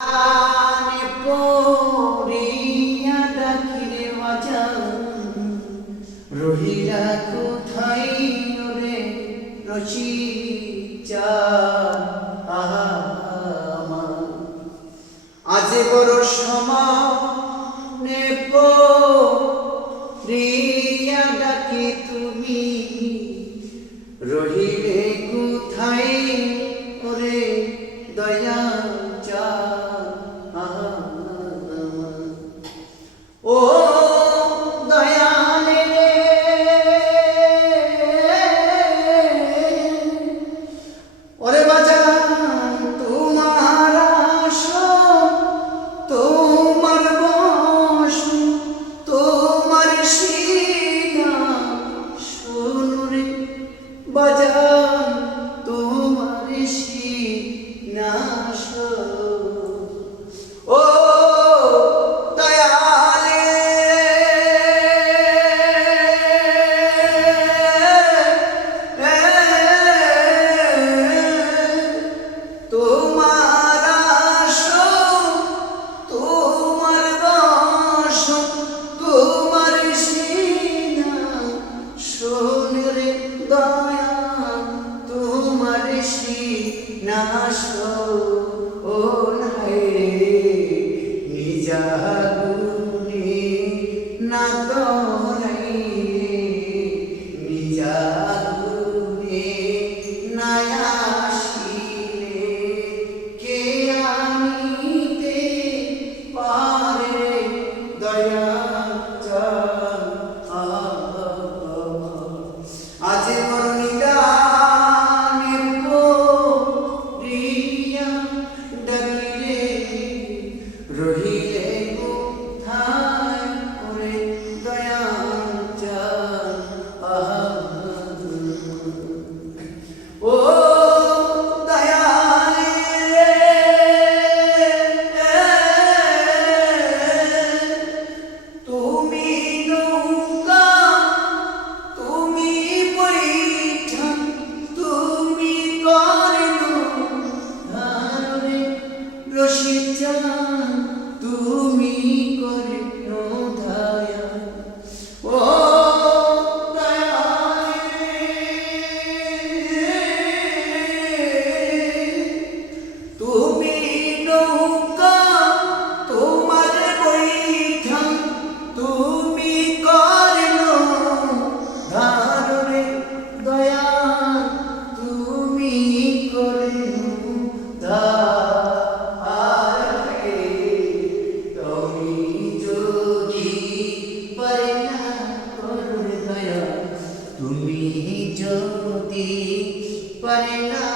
আনে পড়িয়া ডাকিরে বাজাও রহিলা কোথায় ওরে রচিচা আজ বড় সমানে পড়িয়া ডাকি তুমি রহিলে কোথায় ওরে দয়া ও দয়ালে ওরে বাজান তোমার তোমার বস তোমার সিনা শুনুরে বাজান তোমার সিনা ও ও নাই নিজাগুনি না তো নাই নিজাগুনি না আসিলে কে আনিতে পারে দয়া আজ বড় রহিলে কোথায় ওরে দয়া ও দয়ালে তুমি নৌকা তুমি বৈঠা তুমি করো ধারে রসিচা তুমি করে দয়া ও তুমি নৌকা তোমার বৈঠা তুমি করো ধারে দয়া তুমি করে তুমি যদি পারে না